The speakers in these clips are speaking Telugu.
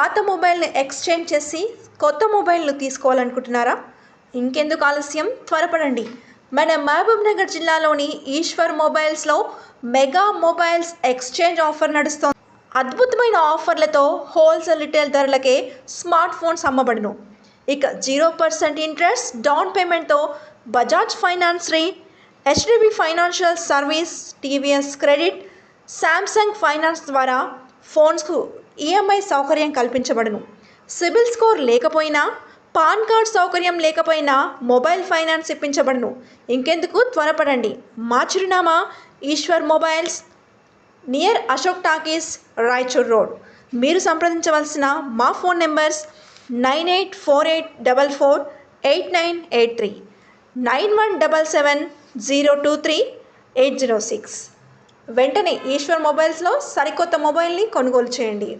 పాత మొబైల్ని ఎక్స్చేంజ్ చేసి కొత్త మొబైల్ను తీసుకోవాలనుకుంటున్నారా? ఇంకెందుకు ఆలస్యం, త్వరపడండి. మన మహబూబ్ నగర్ జిల్లాలోని ఈశ్వర్ మొబైల్స్లో మెగా మొబైల్స్ ఎక్స్చేంజ్ ఆఫర్ నడుస్తోంది. అద్భుతమైన ఆఫర్లతో హోల్సేల్ రిటైల్ ధరలకే స్మార్ట్ ఫోన్స్ అమ్మబడును. ఇక 0% ఇంట్రెస్ట్ డౌన్ పేమెంట్తో బజాజ్ ఫైనాన్స్ రే, HDB financial service, TVS credit, Samsung finance ద్వారా ఫోన్స్కు ఈఎంఐ సౌకర్యం కల్పించబడును. సిబిల్ స్కోర్ లేకపోయినా, పాన్ కార్డ్ సౌకర్యం లేకపోయినా మొబైల్ ఫైనాన్స్ ఇప్పించబడును. ఇంకెందుకు, త్వరపడండి. మా చిరునామా Eshwar mobiles, near Ashok talkies, Raichur road. మీరు సంప్రదించవలసిన మా ఫోన్ నెంబర్స్ 9848448983, 9177023806. వెంటనే ఈశ్వర్ మొబైల్స్లో సరికొత్త మొబైల్ని కొనుగోలు చేయండి.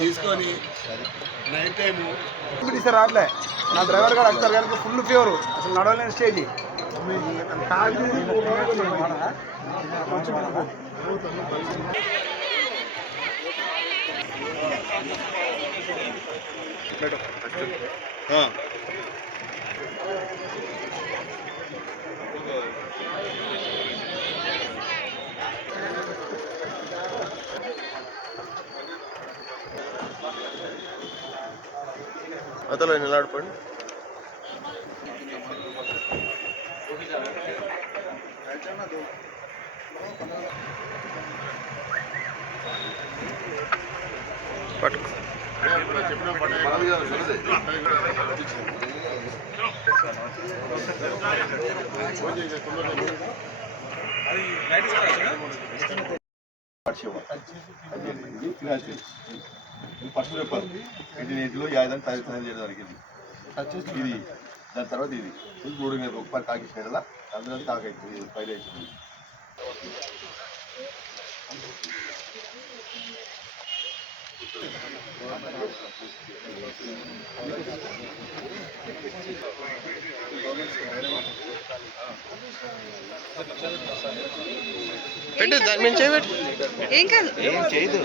తీసుకొని నైట్ టైము సార్ రావట్లే. నా డ్రైవర్ గారు అక్తర్ గారికి ఫుల్ ఫీవర్, అసలు నడవలేని స్టేజ్. అతను నిలబడిపోండి. పట్టుకో. ఫస్ట్ పేపర్ 1880లో యాదని తయారు చేయడం జరిగింది. ఇది దాని తర్వాత ఇది మూడు మీద ఒకసారి కాకిచ్చినట్ల అందులో కాకైతుంది, పైన అవుతుంది. పెట్టు, దాని మీద చేయబెట్టు. ఏం కాదు, ఏం చేయదు.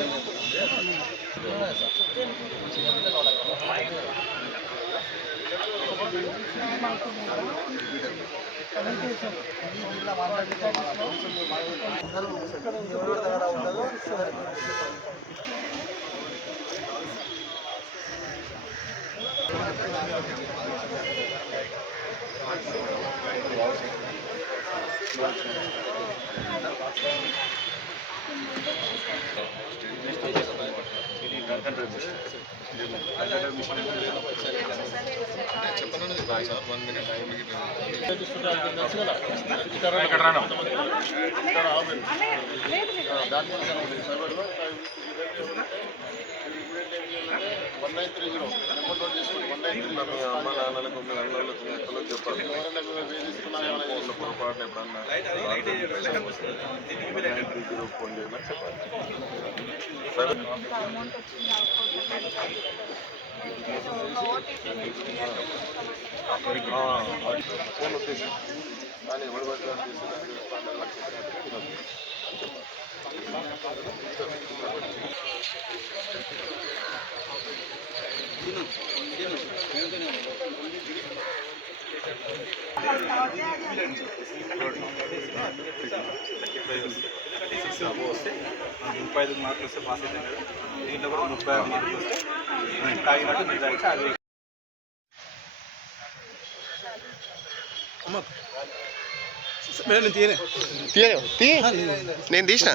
అమ్మ నాన్నలకు చెప్పాలి. పొరపాటున ఎప్పుడన్నా ఫోన్ చేయమని చెప్పాలి. ఫోన్ వచ్చేసి కానీ ఎవరి వరకు వస్తే 35 మార్కులు వస్తే పాస్ అవుతాయి కదా. దీంట్లో కూడా 35 మార్కులు వస్తే తాగినట్టు నిజానికి అది నేను తీయనే నేను తీసిన